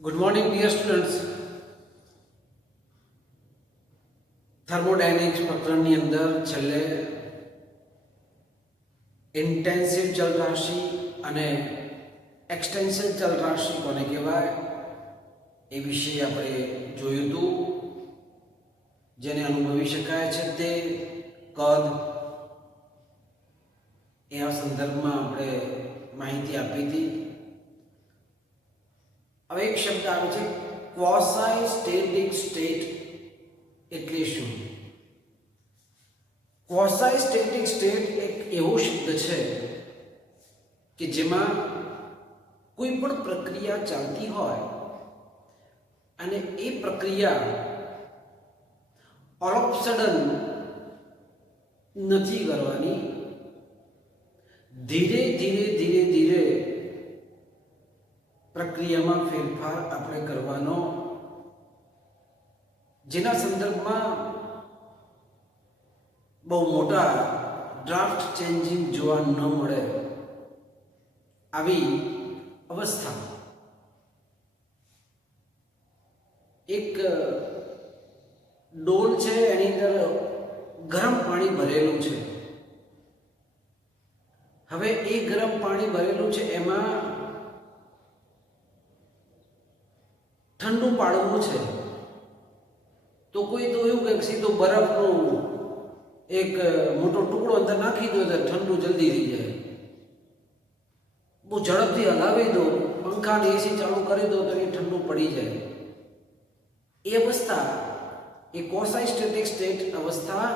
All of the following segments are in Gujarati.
Good morning, dear students. Thermodynamics પ્રકરણની અંદર છેલ્લે ઇન્ટેન્સિવ ચલરાશિ અને એક્સટેન્સિવ ચલરાશિ કોને કહેવાય એ વિશે આપણે જોયું હતું. જેને અનુભવી શકાય છે તે કદ એ આ સંદર્ભમાં આપણે માહિતી આપી હતી. હવે એક શબ્દ આવે છે ક્વોસાઈ સ્ટેટિક સ્ટેટ એટલે શું? ક્વોસાઈ સ્ટેટિક સ્ટેટ એક એવો શબ્દ છે કે જેમાં કોઈ પણ પ્રક્રિયા ચાલતી હોય અને એ પ્રક્રિયા ઓલ ઓફ સડન નથી કરવાની, ધીરે ધીરે ધીરે ધીરે પ્રક્રિયામાં ફેરફાર આપણે કરવાનો, જેના સંદર્ભમાં બહુ મોટા ડ્રાફ્ટ ચેન્જિંગ જોવા ન મળે આવી અવસ્થા. એક ડોલ છે, એની અંદર ગરમ પાણી ભરેલું છે. હવે એ ગરમ પાણી ભરેલું છે, એમાં ઠંડુ પાડવું છે તો કોઈ તો એવું કે સીધો બરફનો એક મોટો ટુકડો અંદર નાખી દો તો ઠંડુ જલ્દી થઈ જાય. બહુ ઝડપથી હલાવી દો, પંખાને એસી ચાલુ કરી દો તો એ ઠંડુ પડી જાય. એ અવસ્થા એ ક્વોસાઈ સ્ટેટિક સ્ટેટ અવસ્થા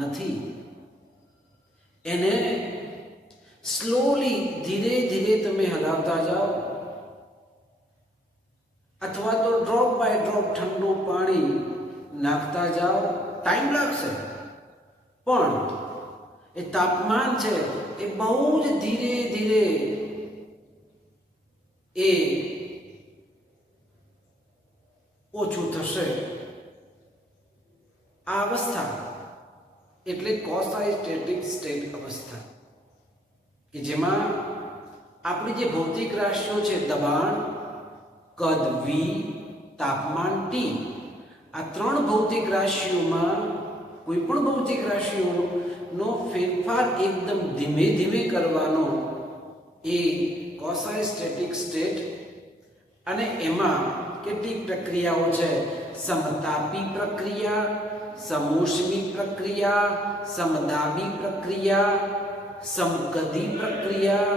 નથી. એને સ્લોલી ધીરે ધીરે તમે હલાવતા જાઓ અથવા તો ડ્રોપ બાય ડ્રોપ ઠંડુ પાણી નાખતા જાઓ. ટાઈમ લાગશે, પણ એ તાપમાન છે એ બહુ જ ધીરે ધીરે એ ઓછું થશે. આ અવસ્થા એટલે ક્વોસાઈ સ્ટેટિક સ્ટેટ અવસ્થા, કે જેમાં આપણી જે ભૌતિક રાશિઓ છે, દબાણ, કદ v, તાપમાન t, આ ત્રણ ભૌતિક રાશિઓમાં કોઈ પણ ભૌતિક રાશિઓનો ફેરફાર એકદમ ધીમે ધીમે કરવાનો એ ક્વોસાઈ સ્ટેટિક સ્ટેટ. અને એમાં કેટલીક પ્રક્રિયાઓ છે: સમતાપી પ્રક્રિયા, સમોષ્મી પ્રક્રિયા, સમદાબી પ્રક્રિયા, સમકદી પ્રક્રિયા.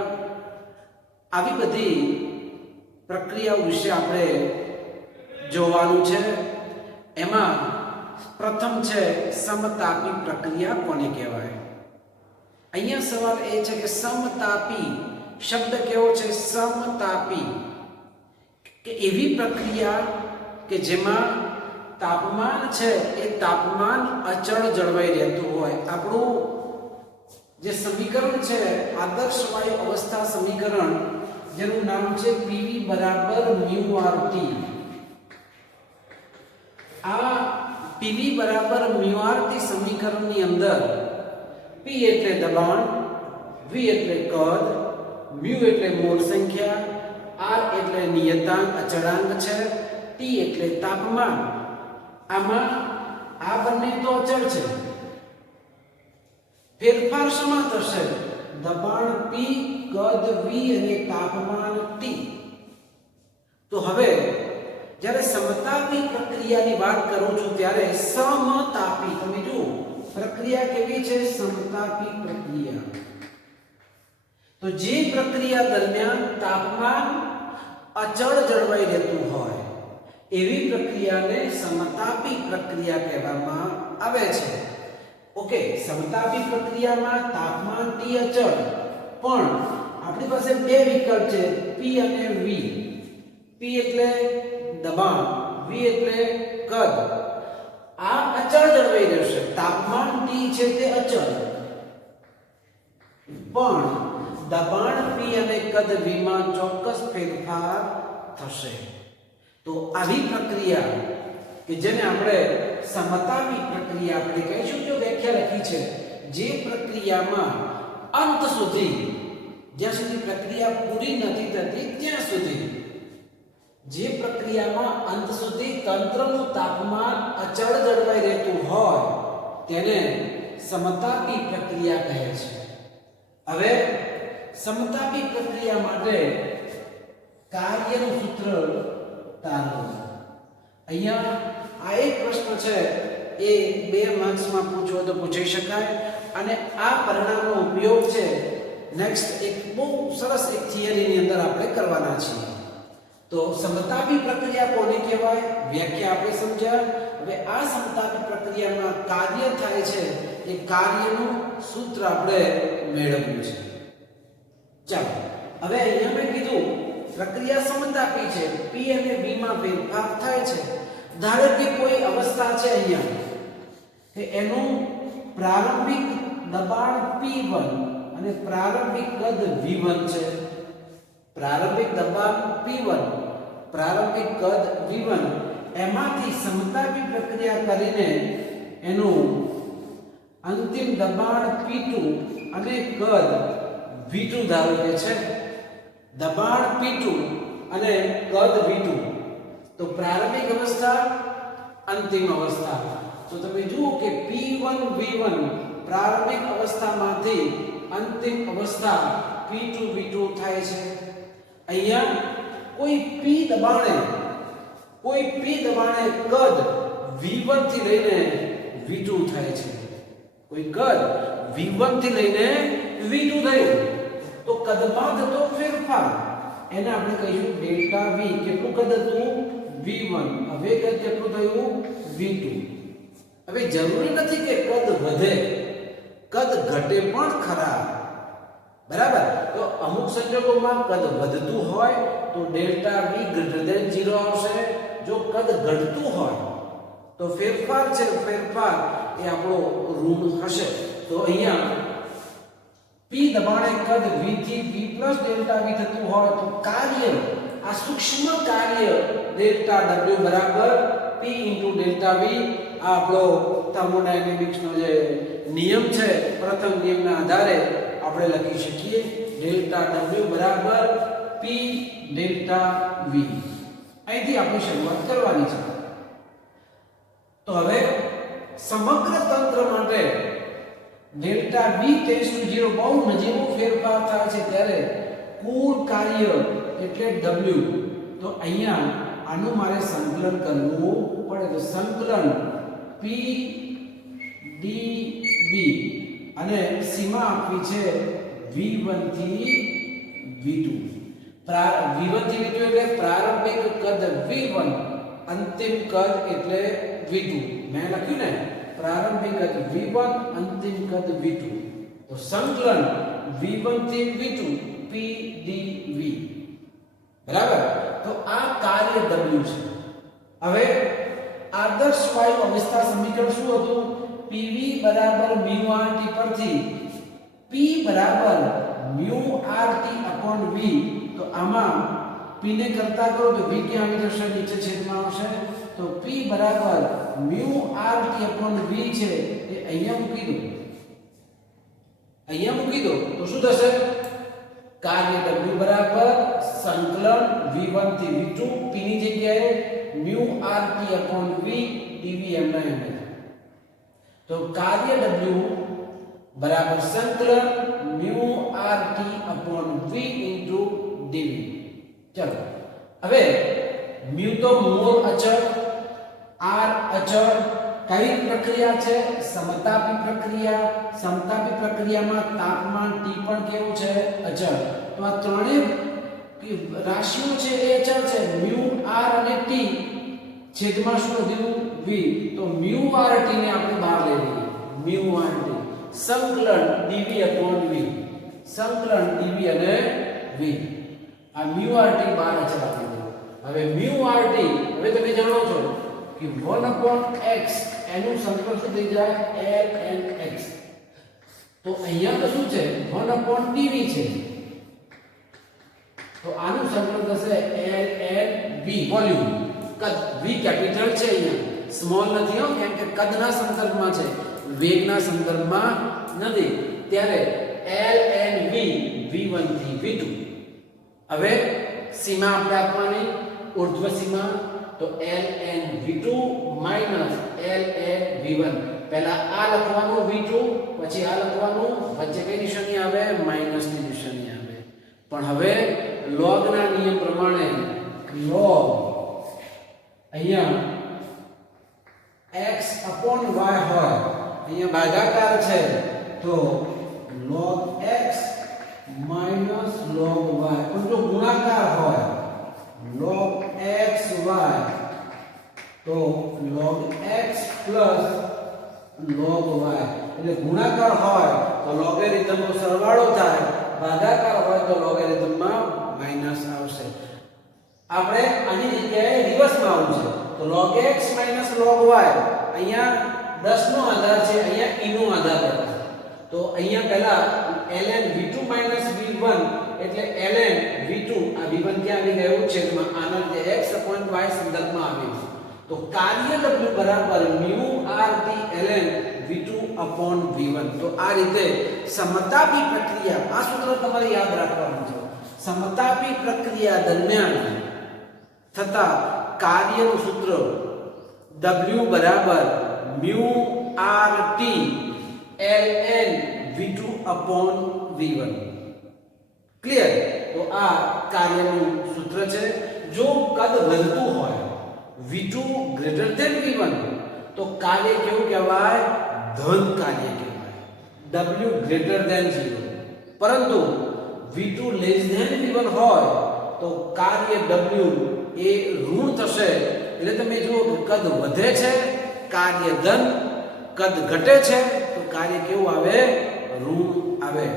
આવી બધી પ્રક્રિયાઓ વિશે આપણે જોવાનું છે. એમાં પ્રથમ છે સમતાપી પ્રક્રિયા કોને કહેવાય? અહીંયા સવાલ એ છે કે સમતાપી શબ્દ કેવો છે? સમતાપી કે એવી પ્રક્રિયા કે જેમાં તાપમાન છે એ તાપમાન અચળ જળવાઈ રહેતું હોય. આપણું જે સમીકરણ છે, આદર્શ વાયુ અવસ્થા સમીકરણ, જેનું નામ છે PV બરાબર મ્યુ RT. આ PV બરાબર મ્યુ RT સમીકરણની અંદર P એટલે દબાણ, V એટલે કદ, મ્યુ એટલે મોલ સંખ્યા, R એટલે નિયતાંક અચળાંક છે, T એટલે તાપમાન. આમાં આ બંને તો અચળ છે. ફેરફાર શેમાં થશે? દબાણ P, કદ V અને તાપમાન T. તો હવે જ્યારે સમતાપી પ્રક્રિયાની વાત કરું છું ત્યારે સમતાપી, તમે જુઓ પ્રક્રિયા કેવી છે? સમતાપી પ્રક્રિયા. તો જે પ્રક્રિયા દરમિયાન તાપમાન અચળ જળવાઈ રહેતું હોય એવી પ્રક્રિયાને સમતાપી પ્રક્રિયા કહેવામાં આવે છે. ઓકે, સમતાપી પ્રક્રિયામાં તાપમાન T અચળ, પણ આપણી પાસે બે વિકલ્પ છે, P અને V. P એટલે દબાણ, V એટલે કદ. આ અચળ જળવાઈ રહેશે. તાપમાન T છે તે અચળ, પણ દબાણ P અને કદ V માં ચોક્કસ ફેરફાર થશે. તો આવી પ્રક્રિયા કે જેને આપણે સમતાપી પ્રક્રિયા આપણે કહીશું, જો વ્યાખ્યા લખી છે, જે પ્રક્રિયામાં અંત સુધી, જ્યાં સુધી પ્રક્રિયા પૂરી નથી થતી ત્યાં સુધી જે પ્રક્રિયામાં અંત સુધી તંત્રનું તાપમાન અચળ જળવાઈ રહેતું હોય તેને સમતાપી પ્રક્રિયા કહે છે. હવે સમતાપી પ્રક્રિયા માટે કાર્યનું સૂત્ર તારવો. અહીંયા આ એક પ્રશ્ન છે, એ 2 માર્ક્સમાં પૂછવો તો પૂછી શકાય, અને આ પરિણામનો ઉપયોગ છે નેક્સ્ટ એક બહુ સરસ એક થિયરીની અંદર આપણે કરવાના છીએ. તો સમતાપી પ્રક્રિયા કોને કહેવાય, વ્યાખ્યા આપણે સમજ્યા. હવે આ સમતાપી પ્રક્રિયામાં કાર્ય થાય છે, એ કાર્યનું સૂત્ર આપણે મેળવવું છે. ચાલો, હવે અહીંયા મેં કીધું પ્રક્રિયા સમતાપી છે, P અને V માં ફેરફાર થાય છે. ધારો કે કોઈ અવસ્થા છે અહીંયા કે એનું પ્રારંભિક દબાણ P1 અને પ્રારંભિક કદ V1 છે. પ્રારંભિક દબાણ P1, પ્રારંભિક કદ V1, એમાંથી સમતાપી પ્રક્રિયા કરીને એનું અંતિમ દબાણ P2 અને કદ V2 ધારો કે છે. દબાણ P2 અને કદ V2, તો પ્રારંભિક અવસ્થા, અંતિમ અવસ્થા. તો તમે જુઓ કે P1 V1 પ્રારંભિક અવસ્થામાંથી અંતિમ અવસ્થા P2 V2 થાય છે. અહીંયા કોઈ P દબાણે કદ V1 થી લઈને V2 થાય છે. કોઈ કદ V1 થી લઈને V2 થયું, તો કદમાં થતો ફેરફાર એને આપણે કહીશું ડેલ્ટા V. કેટલું કદ હતું? V1. હવે કદ કેટલું થયું? V2. હવે જરૂરી નથી કે કદ વધે, કદ ઘટે પણ ખરા, બરાબર. તો અમુક સંજોગોમાં કદ વધતું હોય તો ડેલ્ટા V > 0 આવશે. જો કદ ઘટતું હોય તો ફેરફાર છે, ફેરફાર એ આપણો ઋણ હશે. તો અહીંયા P દબાણે કદ V થી P + ડેલ્ટા V થતું હોય તો કાર્ય, આ સૂક્ષ્મ કાર્ય ડેલ્ટા W બરાબર P * ડેલ્ટા V. આ આપણો થર્મોડાયનેમિક્સનો જે નિયમ છે, પ્રથમ નિયમના આધારે આપણે લખી શકીએ ડેલ્ટા W બરાબર P ડેલ્ટા V. અહીંથી આપણે શરૂઆત કરવાની છે. તો હવે સમગ્ર તંત્ર માટે ડેલ્ટા V → 0 બહુ નજીવો ફેરફાર થાય છે ત્યારે કુલ કાર્ય એટલે W. તો અહીંયા આનું મારે સંકલન કરવું પડે. તો સંકલન P dV અને સીમા આપવી છે V1 થી V2. V1 થી V2 એટલે પ્રારંભિક કદ V1, અંતિમ કદ એટલે V2. મેં લખ્યું ને, પ્રારંભિક કદ V1, અંતિમ કદ V2. તો સંકલન V1 થી V2 P dV, બરાબર. તો આ કાર્ય W છે. હવે આદર્શ વાયુ અવસ્થા સમીકરણ શું હતું? PV બરાબર μRT પરથી P બરાબર μRT upon V. તો આમાં P ને કરતા કરો તો V ક્યાં આવી જશે? નીચે છેદમાં આવશે. તો P બરાબર μRT upon V છે, એ અહીંયા મૂકી દો. તો શું થશે? કાર્ય W બરાબર સંકલન V1 થી V2 P ની જગ્યાએ μRT upon V dV એમના એમ. તો કાર્ય W બરાબર સંકલન μRT upon V into dV. ચલો, હવે μ તો મોલ અચળ, R અચળ. કઈ પ્રક્રિયા છે? સમતાપી પ્રક્રિયા. સમતાપી પ્રક્રિયામાં તાપમાન T પણ કેવું છે? અચળ. તો આ ત્રણેય રાશિઓ છે એ અચળ છે. μ, R અને T છેદમાં શું વધ્યું? V. તો μRT ને આપણે બહાર લઈ લઈએ. μRT સંકલન dV upon V. સંકલન dV અને V. આ μRT બહાર અચળ આપી દો. હવે μRT, હવે તમે જાણો છો કે 1/x એનું સંકલન શું થઈ જાય? ln x. તો અહીંયા તો શું છે? 1/dv છે. તો આનું સંકલન થશે ln v, વોલ્યુમ. કદ v કેપિટલ છે, અહીંયા સ્મોલ નથી હો, કેમ કે કદના સંદર્ભમાં છે, વેગના સંદર્ભમાં નથી. ત્યારે ln v V1 થી V2. હવે સીમા આપણે આપવાની ऊर्ध्व सीमा तो ln v2 minus ln v1 પહેલા આ લખવાનું v2 પછી આ લખવાનું વચ્ચે કઈ નિશાની આવે માઈનસ ની નિશાની આવે પણ હવે log ના નિયમ પ્રમાણે log અહીંયા x upon y હોય અહીંયા ભાગાકાર છે તો log x minus log y પણ જો ગુણાકાર હોય log x y તો log x plus log y એટલે ગુણાકાર હોય તો લોગેરિધમ નો સરવાળો થાય ભાગાકાર હોય તો લોગેરિધમ માં માઈનસ આવશે આપણે આની જગ્યાએ રિવર્સ માં આવવું છે તો log x minus log y અહીંયા 10 નો આધાર છે અહીંયા e નો આધાર છે તો અહીંયા પહેલા ln v2 minus v1 એટલે ln v2 આ v1 ત્યાં આવી ગયું છેદમાં આના જે x upon y સંદર્ભમાં આવ્યું તો કાર્ય w બરાબર mu rt ln v2 upon v1 તો આ રીતે સમતાપી પ્રક્રિયા આ સૂત્ર તમારે યાદ રાખવાનું છે સમતાપી પ્રક્રિયા દરમિયાન થતા કાર્યનું સૂત્ર w બરાબર mu rt ln v2 upon v1 clear તો આ કાર્યનું સૂત્ર છે જો કદ વધતું હોય v2 greater than v1 તો કાર્ય કેવું કહેવાય ધન કાર્ય કહેવાય w greater than 0 પરંતુ v2 less than v1 હોય તો કાર્ય w એ ઋણ થશે એટલે તમે જુઓ કે કદ વધે છે કાર્ય ધન કદ ઘટે છે તો કાર્ય કેવું આવે ઋણ આવે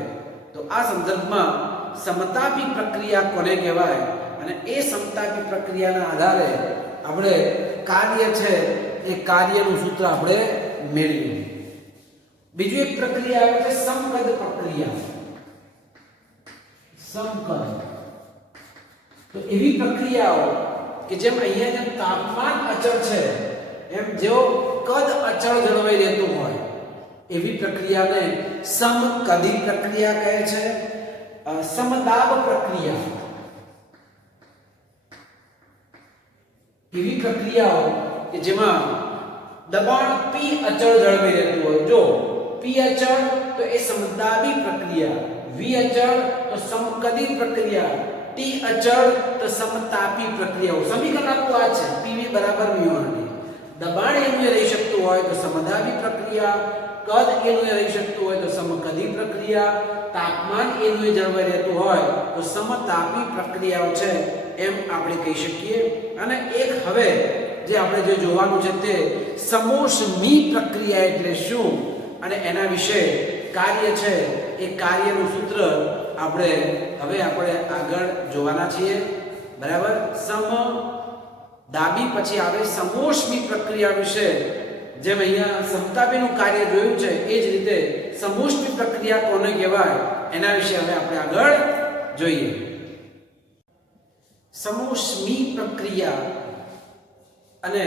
તો આ સંદર્ભમાં સમતાપી પ્રક્રિયા કોને કહેવાય અને એ સમતાપી પ્રક્રિયાના આધારે આપણે કાર્ય છે એ કાર્યનું સૂત્ર આપણે મેળવ્યું બીજી એક પ્રક્રિયા આવે છે સમકદ પ્રક્રિયા સમકદ તો એવી પ્રક્રિયાઓ કે જેમ અહીંયા જેમ તાપમાન અચળ છે એમ જો કદ અચળ જળવાઈ રહેતું હોય એવી પ્રક્રિયાને સમકદી પ્રક્રિયા કહે છે સમદાબ પ્રક્રિયા એવી પ્રક્રિયાઓ કે જેમાં દબાણ p અચળ જળવાઈ રહેતું હોય જો p અચળ તો એ સમદાબી પ્રક્રિયા v અચળ તો સમકદી પ્રક્રિયા t અચળ તો સમતાપી પ્રક્રિયાઓ સમીકરણ આપણું આ છે pv બરાબર mu rt દબાણ એનું રહી શકતું હોય તો સમદાબી પ્રક્રિયા કદ એનું રહી શકતું હોય તો સમકદી પ્રક્રિયા તાપમાન એનું જળવાઈ રહેતું હોય તો સમતાપી પ્રક્રિયાઓ છે એમ આપણે કહી શકીએ અને એક હવે જે આપણે જે જોવાનું છે તે સમોષ્મી પ્રક્રિયા એટલે શું અને એના વિશે કાર્ય છે એ કાર્યનું સૂત્ર આપણે હવે આપણે આગળ જોવાના છીએ બરાબર સમ દાબી પછી આવે સમોષ્મી પ્રક્રિયા વિશે જેમ અહીંયા સમતાપીનું કાર્ય જોયું છે એ જ રીતે સમોષ્મી પ્રક્રિયા કોને કહેવાય એના વિશે હવે આપણે આગળ જોઈએ સમોષ્મી પ્રક્રિયા અને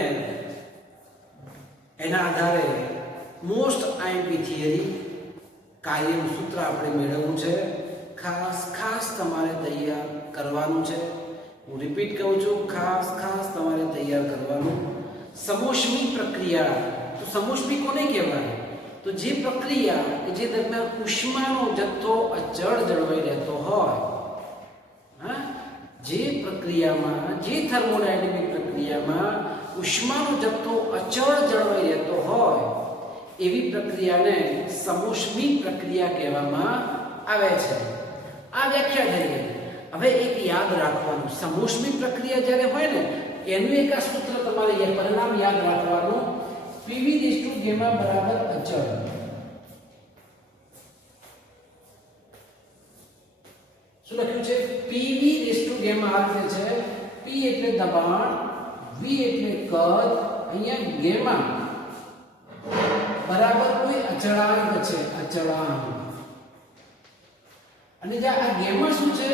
એના આધારે મોસ્ટ આઈએમપી થિયરી કાર્યનું સૂત્ર આપણે મેળવવું છે ખાસ તમારે તૈયાર કરવાનું છે હું રિપીટ કહું છું ખાસ તમારે તૈયાર કરવાનું સમોષ્મી પ્રક્રિયા તો સમોષ્મી કોને કહેવાય તો જે પ્રક્રિયા કે જે દરમિયાન ઉષ્માનો જથ્થો અચળ જળવાઈ રહેતો હોય હા જે પ્રક્રિયામાં જે થર્મોડાયનેમિક પ્રક્રિયામાં ઉષ્માનો જથ્થો અચળ જળવાઈ રહેતો હોય એવી પ્રક્રિયાને સમોષ્મી પ્રક્રિયા કહેવામાં આવે છે આ વ્યાખ્યા થઈ ગઈ હવે એક યાદ રાખવાનું સમોષ્મી પ્રક્રિયા જ્યારે હોય ને એનું એક આ સૂત્ર તમારે એ પરિણામ યાદ રાખવાનું pv gamma બરાબર અચળ શું લખ્યું છે pv gamma એટલે છે p એટલે દબાણ v એટલે કદ અહીંયા gamma બરાબર કોઈ અચળાંક છે અચળાંક અને જે આ gamma શું છે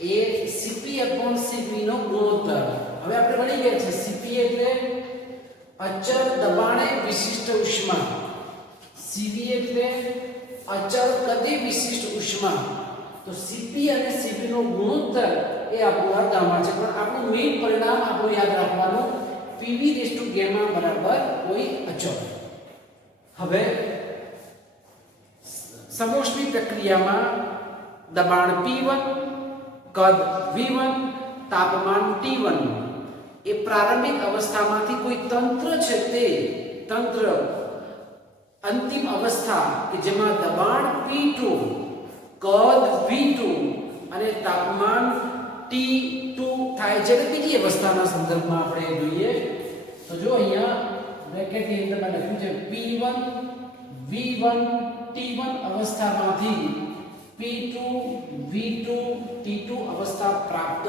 એ Cp Cv નો ગુણોત્તર હવે આપણે ભણી ગયા છે Cp એટલે અચળ દબાણે વિશિષ્ટ ઉષ્મા Cv એટલે અચળ કદી વિશિષ્ટ ઉષ્મા તો Cp અને Cv નો ગુણોત્તર એ એ આપણું આ ગામા છે, પણ આપણું મેઇન પરિણામ આપણું યાદ રાખવાનું PV રેઝ ટુ ગામા બરાબર કોઈ અચળ. હવે સમોષ્મી પ્રક્રિયામાં દબાણ P1, કદ V1, તાપમાન T1 એ પ્રારંભિક અવસ્થામાંથી કોઈ તંત્ર છે તે તંત્ર અંતિમ અવસ્થા કે જેમાં દબાણ P2, કદ V2 અને તાપમાન T2 થાય છે, બીજી અવસ્થાના સંદર્ભમાં આપણે જોઈએ તો જો અહીંયા બ્રેકેટની અંદર લખ્યું છે P1 V1 T1 અવસ્થામાંથી P2 V2 T2 અવસ્થા પ્રાપ્ત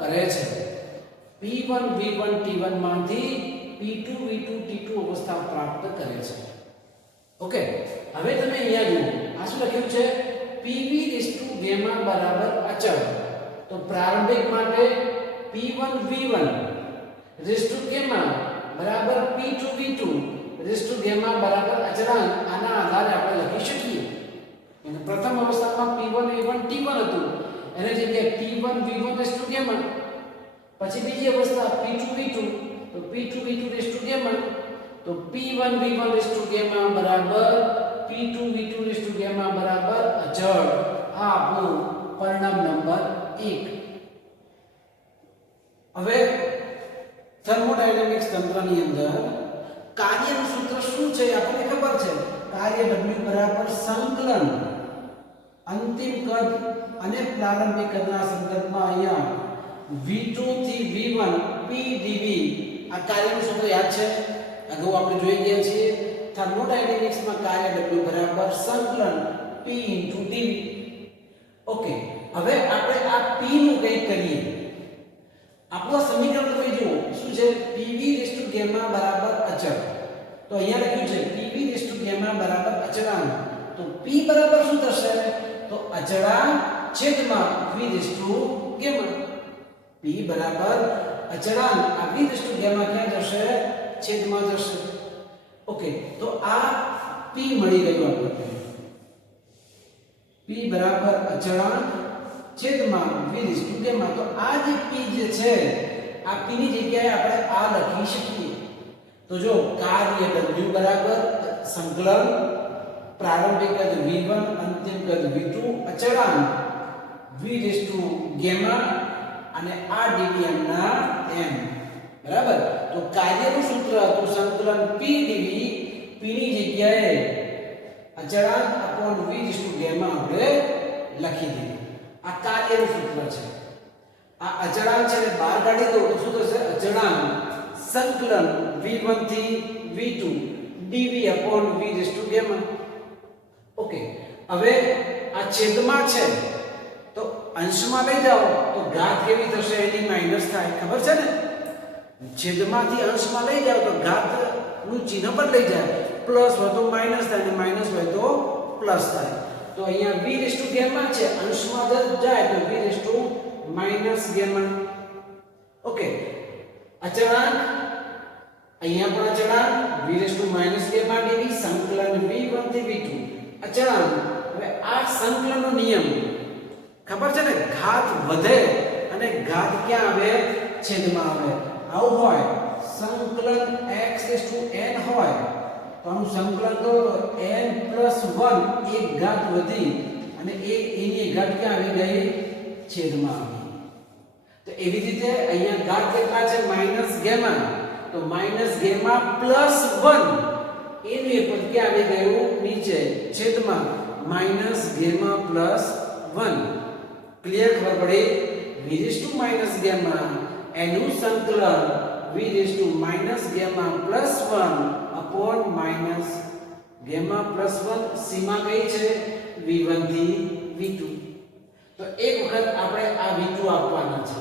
કરે છે. P1 V1 T1 માંથી P2 V2 T2 અવસ્થા પ્રાપ્ત કરે છે. ઓકે, હવે તમે અહીંયા જુઓ આ શું લખ્યું છે PV રેઝ ટુ ગામા બરાબર અચળ. તો પ્રારંભિક માટે P1 V1 rays to gamma બરાબર P2 V2 rays to gamma બરાબર અચળાંક. આના આધારે આપણે લખી શકીએ અને પ્રથમ અવસ્થામાં P1 A1 T1 હતું એને જગ્યાએ P1 V1 rays to gamma, પછી બીજી અવસ્થા P2 V2 તો P2 V2 rays to gamma, તો P1 V1 rays to gamma બરાબર P2 V2 rays to gamma બરાબર અચળ. આ આપણું પરિણામ નંબર 1. હવે થર્મોડાયનેમિક્સ તંત્રની અંદર કાર્યનું સૂત્ર શું છે આપણને ખબર છે. કાર્ય W બરાબર સંકલન અંતિમ કદ અને પ્રારંભિક કદના સંદર્ભમાં અહીંયા V2 થી V1 P dV આ કાર્યનું સૂત્ર યાદ છે, અગાઉ આપણે જોઈ ગયા છીએ. થર્મોડાયનેમિક્સમાં કાર્ય W બરાબર સંકલન P * dV. ઓકે, હવે આપણે આ P નું કંઈક કરીએ. આપણું સમીકરણ તમે જુઓ શું છે PV રેઝ ટુ ગામા બરાબર અચળ. તો અહીંયા લખ્યું છે PV રેઝ ટુ ગામા બરાબર અચળાંક. તો P બરાબર શું થશે તો અચળાંક છેદમાં V raise to gamma. P બરાબર અચળાંક આ V રેઝ ટુ ગામા ક્યાં જશે છેદમાં જશે. ઓકે, તો આ P મળી ગયું આપણને. P બરાબર અચળાંક છેદમાં V રેઝ ટુ ગામા. તો આ જે P જે છે આ P ની જગ્યાએ આપણે આ લખી શકીએ. તો જો કાર્ય W બરાબર સંકલન પ્રારંભિક કદ V1 અંતિમ કદ V2 અચળાંક V રેઝ ટુ ગામા અને આ dv ના m બરાબર. તો કાર્યનું સૂત્ર હતું સંકલન P dv. P ની જગ્યાએ અચળાંક upon V raise to gamma આપણે લખી દીધું. આ કાર્યનું સૂત્ર છે. આ અચળાંક છે બહાર કાઢી દો તો શું થશે અચળાંક સંકલન V1 થી V2 dv upon V raise to gamma. Okay, હવે આ છેદમાં છે તો અંશમાં લઈ જાઓ તો ઘાત કેવી થશે એની માઈનસ થાય, ખબર છે ને. છેદમાંથી અંશમાં લઈ જાઓ તો ઘાત નું ચિહ્ન પર લઈ જાય, પ્લસ હોય તો માઈનસ થાય અને માઈનસ હોય તો પ્લસ થાય. તો અહીંયા V રેઝ ટુ ગામા છે, અંશમાં જાય તો V raise to minus gamma. Okay, અચળાંક અહીંયા પણ અચળાંક V raise to minus gamma dv સંકલન V1 થી V2 અચળાંક. હવે આ સંકલનનો નિયમ ખબર છે ને, ઘાત વધે અને ઘાત ક્યાં આવે છેદમાં આવે. આવું હોય સંકલન x રેઝ ટુ n હોય તો આનું સંકલન કરો તો n + 1 એક ઘાત વધી અને એની ઘાત ક્યાં આવી ગઈ છેદમાં આવી. તો એવી રીતે અહીંયા ઘાત કેટલા છે માઈનસ ગામા, તો માઈનસ ગામા પ્લસ 1 એનું એ પદ ક્યાં આવી ગયું નીચે છેદમાં માઈનસ ગામા પ્લસ 1. ક્લિયર, ખબર પડી. V raise to minus gamma એનું સંકલન V raise to minus gamma plus 1 upon minus gamma plus 1. સીમા કઈ છે V1 થી V2. તો એક વખત આપણે આ V2 આપવાના છે,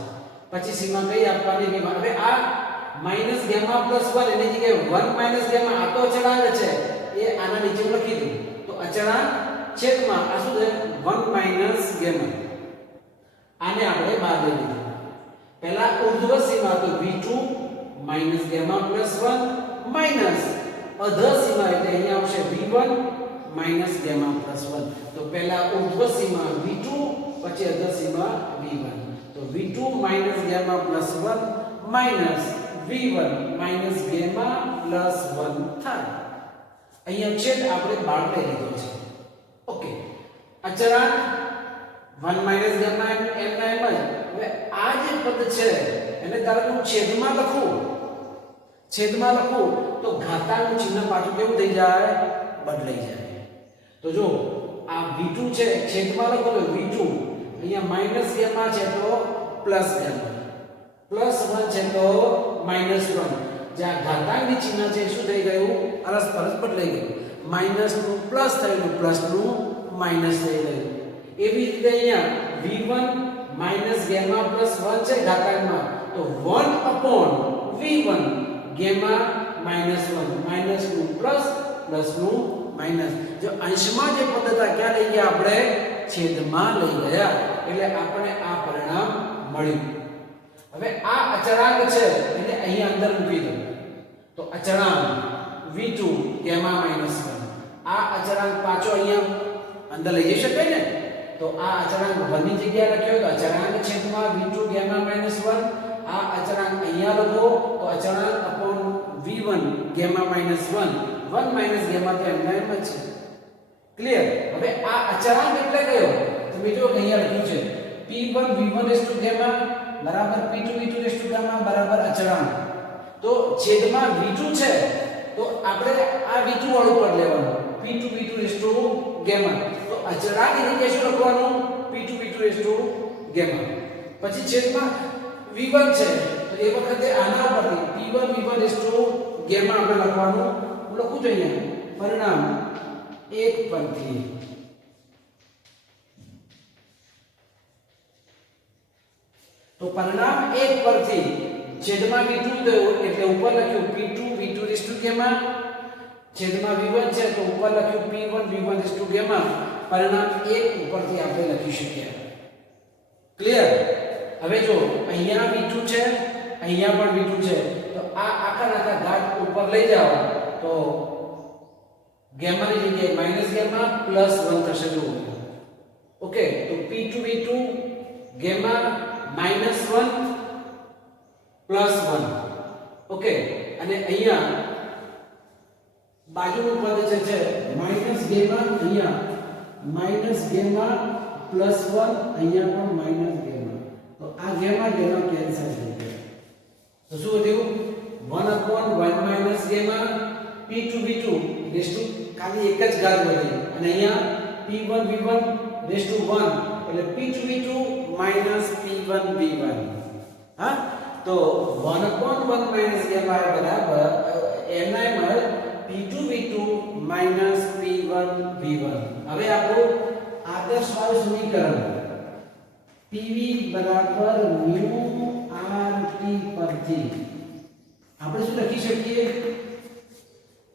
પછી સીમા કઈ આપવાની V1. હવે આ માઈનસ ગામા પ્લસ 1 એની જગ્યાએ 1 માઈનસ ગામા આ તો અચળાંક છે એ આના નીચે લખી દઉં તો અચળાંક છેદમાં આ શું છે 1 માઈનસ ગામા. આને આપણે બહાર લઈ લીધું. પહેલા ઉર્ધ્વ સીમા તો V2 minus gamma plus 1 minus અધર સીમા એટલે અહીંયા આવશે V1 માઈનસ ગામા પ્લસ 1. તો પહેલા ઉર્ધ્વ સીમા V2 પછી અધર સીમા V1. તો v2 minus gamma plus 1 minus v1 minus gamma plus 1 થાય. અહીંયા છેદ આપણે બાળ લઈ લીધો છે. ઓકે, અચળાંક 1 માઇનસ ગામા એમ ના એમ જ. હવે આ જે પદ છે એને ધારો કે હું છેદમાં લખું તો ઘાતાંકનું ચિહ્ન પાછું કેવું થઈ જાય? બદલાઈ જાય. તો જો આ v2 છે, છેદમાં લખો તો v2, અહીંયા માઈનસ ગામા છે તો પ્લસ ગામા, પ્લસ 1 છે તો માઈનસ 1. જ્યાં ઘાતાંકની ચિહ્ન છે શું થઈ ગયું? અરસપરસ બદલાઈ ગયું. માઈનસ નું પ્લસ થયું, પ્લસ નું માઈનસ થઈ ગયું. એવી રીતે અહીંયા v1 માઈનસ ગામા પ્લસ 1 છે ઘાતાંકમાં, તો 1 upon v1 gamma minus 1, minus નું પ્લસ, પ્લસ નું માઈનસ. જો અંશમાં જે પદ હતા ક્યાં લઈ ગયા? આપણે છેદમાં લઈ ગયા, એટલે આપણે આ પરિણામ મળ્યું. હવે આ અચળાંક છે એને અહીંયા અંદર મૂકી દો તો અચળાંક v2 ગામા માઈનસ 1, આ અચળાંક પાછો અહીંયા અંદર લઈ જઈ શકાય ને? તો આ અચળાંક 1 ની જગ્યાએ લખ્યો તો અચળાંક છેદમાં v2 ગામા માઈનસ 1, આ અચળાંક અહીંયા લખો તો અચળાંક upon v1 gamma minus 1, 1 minus gamma તો એમના એમ જ છે. ક્લિયર? હવે આ અચળાંક એટલે કયો? તમે જો અહીંયા લખ્યું છે p1 v1 ગામા બરાબર p2 v2 ગામા બરાબર અચળાંક. તો છેદમાં v2 છે તો આપણે આ v2 વાળું પદ લેવાનું, p2 v2 ગામા. તો અચળાંક એટલે કે શું લખવાનું? p2 v2 gamma. પછી છેદમાં v1 છે તો એ વખતે આના પરથી p1 v1 ગામા આપણે લખવાનું. હું લખું છું અહીંયા પરિણામ 1 પરથી. તો પરિણામ 1 પરથી છેદમાં v2 થયું એટલે ઉપર લખ્યું p2 v2 ગામા, છેદમાં v1 છે તો ઉપર લખ્યું p1 v1 ગામા. પરિણામ 1 ઉપરથી આપણે લખી શકીએ. ક્લિયર? હવે જો અહીંયા v2 છે, અહીંયા પણ v2 છે, તો આ આખા ઘાત ઉપર લઈ જાઓ તો ગામાની જગ્યાએ માઈનસ ગામા પ્લસ 1 થશે. જો ઓકે, તો p2 v2 gamma minus 1 plus 1. Okay, અને અહીંયા બાજુનું પદ છે માઈનસ ગામા, અહીંયા માઈનસ ગામા પ્લસ 1, અહીંયા પણ માઈનસ ગામા. તો આ ગામા ગામા કેન્સલ થઈ ગયા. તો શું થયું? 1 upon 1 minus gamma p2 v2 ખાલી એક જ ઘાત વધી, અને અહીંયા p1 v1 1 એટલે p2 v2 minus p1 v1. હા, તો 1 upon 1 માઈનસ ગામા બરાબર એના p2 v2 minus p1 v1. હવે આપણું આદર્શ વાળું સમીકરણ pv બરાબર mu rt પરથી આપણે શું લખી શકીએ?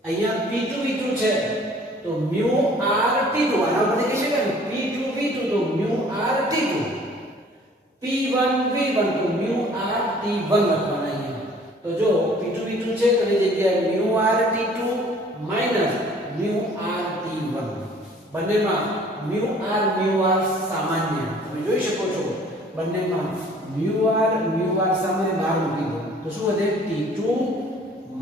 અહીંયા p2 v2 છે તો mu rt2, આના પરથી કહી શકાય ને p2 v2 તો mu rt2, p1 v1 તો mu rt1 લખવાના અહીંયા. તો જો p2 v2 છે તો એની જગ્યાએ mu rt2 minus mu rt1. બંનેમાં mu r સામાન્ય તમે જોઈ શકો છો. બંનેમાં mu r સામાન્ય બહાર મૂકી દો તો શું વધે? t2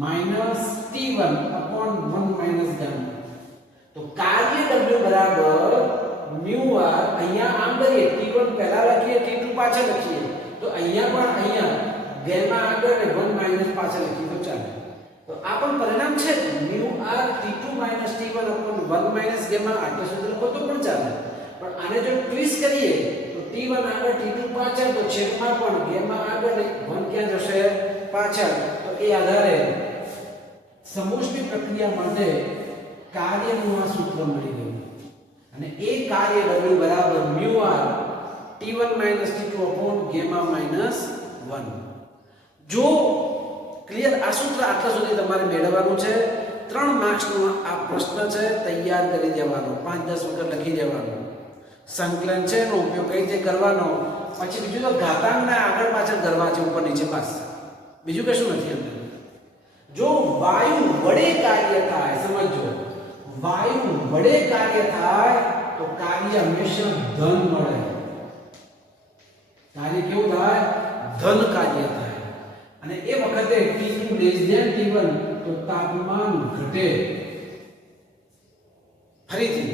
minus t1 upon 1 minus gamma. તો કાર્ય w બરાબર mu r, અહીંયા આમ કરીએ t1 પહેલા લખીએ t2 પાછળ લખીએ તો અહીંયા પણ અહીંયા ગામા આગળ ને 1 માઈનસ પાછળ લખીએ તો ચાલે. તો આ પણ પરિણામ છે mu r t2 minus t1 upon 1 minus gamma. આટલા સુધી લખો તો પણ ચાલે, પણ આને જો ટ્વિસ્ટ કરીએ તો t1 આગળ t2 પાછળ, તો છેદમાં પણ ગામા આગળ 1 ક્યાં જશે? પાછળ. તો એ આધારે સમોષ્મિ પ્રક્રિયા માટે કાર્યનું આ સૂત્ર મળી ગયું, અને એ કાર્ય w બરાબર mu r t1 minus t2 upon gamma minus 1. જો ક્લિયર આ સૂત્ર આટલા સુધી તમારે મેળવવાનું છે. 3 માર્ક્સનો આ પ્રશ્ન છે, તૈયાર કરી દેવાનો, 5-10 વખત લખી દેવાનો. સંકલન છે એનો ઉપયોગ કઈ રીતે કરવાનો, પછી બીજું તો ઘાતાંકના આગળ પાછળ કરવા છે, ઉપર નીચે પાસ, બીજું કશું નથી અંદર. જો વાયુ વડે કાર્ય થાય, સમજો વાયુ વડે કાર્ય થાય તો કાર્ય હંમેશા ધન મળે. કાર્ય કેવું થાય? ધન કાર્ય થાય. અને એ વખતે T2 T1 તો તાપમાન ઘટે. ફરીથી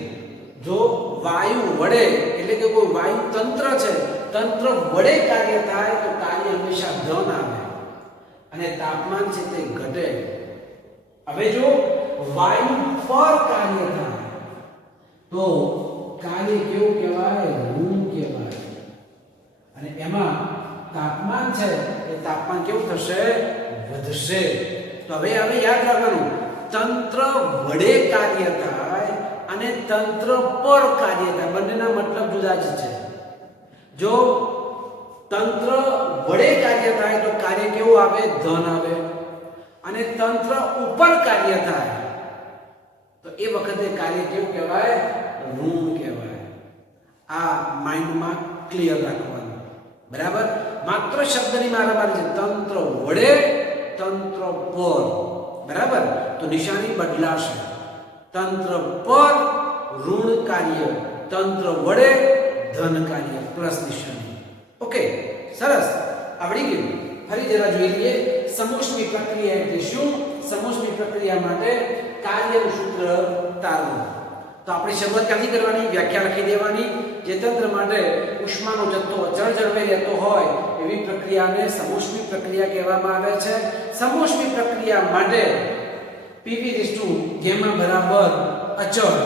જો વાયુ વડે એટલે કે કોઈ વાયુ તંત્ર છે, તંત્ર વડે કાર્ય થાય તો કાર્ય હંમેશા ધન આવે અને તાપમાન છે તે ઘટે. હવે જો વાયુ પર કાર્ય થાય તો કાર્ય કેવું કહેવાય? ઋણ કહેવાય. અને એમાં તાપમાન છે એ તાપમાન કેવું થશે? વધશે. તો હવે યાદ રાખવાનું, તંત્ર વડે કાર્ય થાય અને તંત્ર પર કાર્ય થાય, બંનેના મતલબ જુદા જ છે. જો તંત્ર વડે કાર્ય થાય તો કાર્ય કેવું આવે? ધન આવે. અને તંત્ર ઉપર કાર્ય થાય તો એ વખતે કાર્ય કેવું કહેવાય? ઋણ કહેવાય. આ માઇન્ડમાં ક્લિયર રાખવાનું. બરાબર? માત્ર શબ્દની મારામારી છે. તંત્ર વડે, તંત્ર પર. બરાબર? તો નિશાની બદલાશે. તંત્ર પર ઋણ કાર્ય, તંત્ર વડે ધન કાર્ય, પ્લસ નિશાની. ઓકે, સરસ, આવડી ગયું. ફરી જરા જોઈ લઈએ સમોષ્મી પ્રક્રિયા એટલે શું. સમોષ્મી પ્રક્રિયા માટે કાર્યનું સૂત્ર તારવું. તો આપણે શરૂઆત ક્યાંથી કરવાની? વ્યાખ્યા લખી દેવાની. જે તંત્ર માટે ઉષ્માનો જથ્થો અચળ જળવાઈ રહેતો હોય એવી પ્રક્રિયાને સમોષ્મી પ્રક્રિયા કહેવામાં આવે છે. સમોષ્મી પ્રક્રિયા માટે PV γ બરાબર અચળ,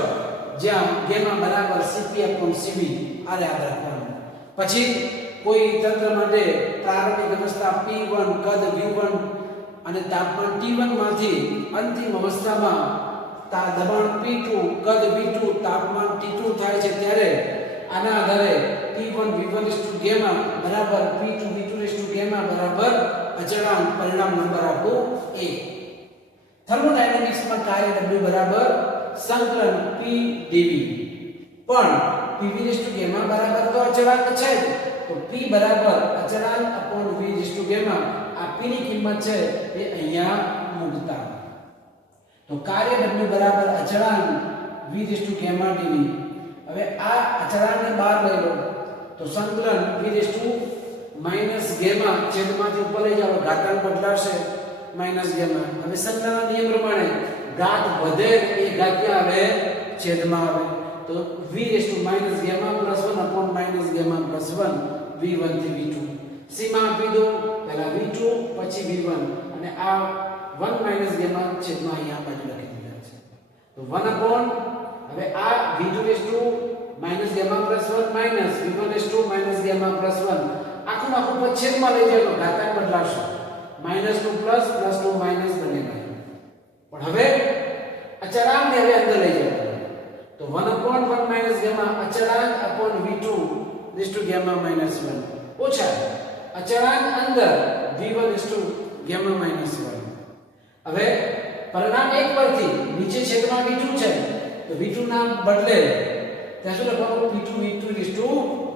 જ્યાં γ બરાબર Cp/Cv આ યાદ રાખવાનું. પછી કોઈ તંત્ર માટે પ્રારંભિક અવસ્થા P1, કદ V1 અને તાપમાન T1 માંથી અંતિમ અવસ્થામાં દબાણ P2, કદ V2, તાપમાન T2 થાય છે ત્યારે આના આધારે P1 V1 γ બરાબર P2 V2 γ બરાબર અચળાંક પરિણામ નંબર આપો A. થર્મોડાયનેમિક્સમાં કાર્ય W બરાબર સંકલન P dV. પણ PV γ બરાબર તો અચળાંક છે જ, તો P બરાબર અચળાંક V γ. આ P ની કિંમત છે એ અહીંયા મૂકતા. તો કાર્ય W બરાબર અચળાંક V γ dV. હવે આ અચળાંકને બહાર લઈ લો તો સંકલન V γ છેદમાંથી ઉપર લઈ જાવ, ઘાતાંક બદલાશે -γ. હવે સંકલનના નિયમ પ્રમાણે ઘાત વધે એ ઘાત ક્યાં આવે? છેદમાં આવે. તો V γ + 1 V1 થી V2. સીમા આપી દો, પહેલા V2 પછી V1 અને આ 1 - γ છેદમાં અહીંયા બાજુ લખી દીધા છે. તો 1 હવે આ V2 γ + 1 V1 γ + 1 આખું પર છેદમાં લઈ જાય તો ઘાતાંક બદલાશે. -2 પ્લસ, +2 માઈનસ બને ગયું. પણ હવે અચળાંકને હવે અંદર લઈ જવાનું. તો 1/1 - γ અચળાંક V2 γ - 1 ઓછા અચળાંક અંદર V1 γ - 1. હવે પરિણામ એક પરથી નીચે છેદમાં V2 છે તો V2 ના બદલે ત્યાં શું લખવાનું? P2 V2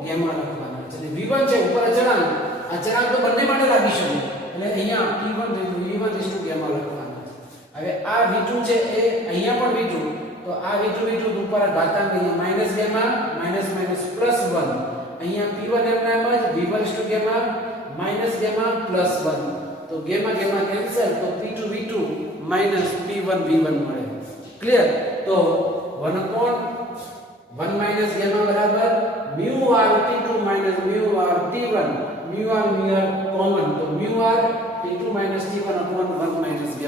γ લખવાનું છે. V1 છે ઉપર અચળાંક તો બંને માટે લાગી શકે એટલે અહીંયા P1 V1 γ લખવાનું. હવે આ V2 છે એ અહીંયા પણ V2, તો આ V2 ઉપર ઘાતાંક અહીંયા -γ અહીંયા P1 એમ જ V1 γ -γ +1 તો γ કેન્સલ તો P2 V2 P1 V1 મળે. ક્લિયર? તો 1/1 - γ બરાબર μr T2 - μr T1. μr common તો μr T2 - T1/1 - γ.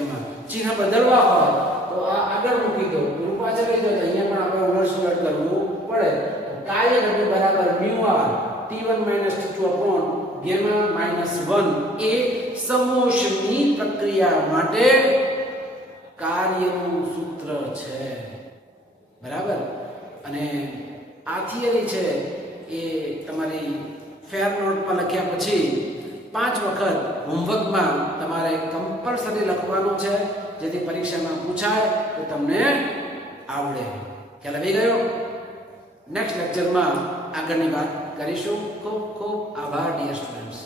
ચિહ્ન બદલવા હોય તો આ આગળ મૂકી દો, રૂપાંતર લઈ જાઓ, અહીંયા પણ આપણે ઉલટ કરવું પડે. કાર્ય W બરાબર μr T1 - T2/γ -1 એ સમોષ્મી પ્રક્રિયા માટે કાર્યનું સૂત્ર છે. બરાબર? અને આ થિયરી છે એ તમારી ફેર નોટમાં લખ્યા પછી 5 વખત હોમવર્કમાં તમારે કમ્પલસરી લખવાનું છે, જેથી પરીક્ષામાં પૂછાય તો તમને આવડે. ખ્યાલ આવી ગયો? નેક્સ્ટ લેક્ચરમાં આગળની વાત કરીશું. ખૂબ ખૂબ આભાર ડિયર સ્ટુડન્ટ્સ.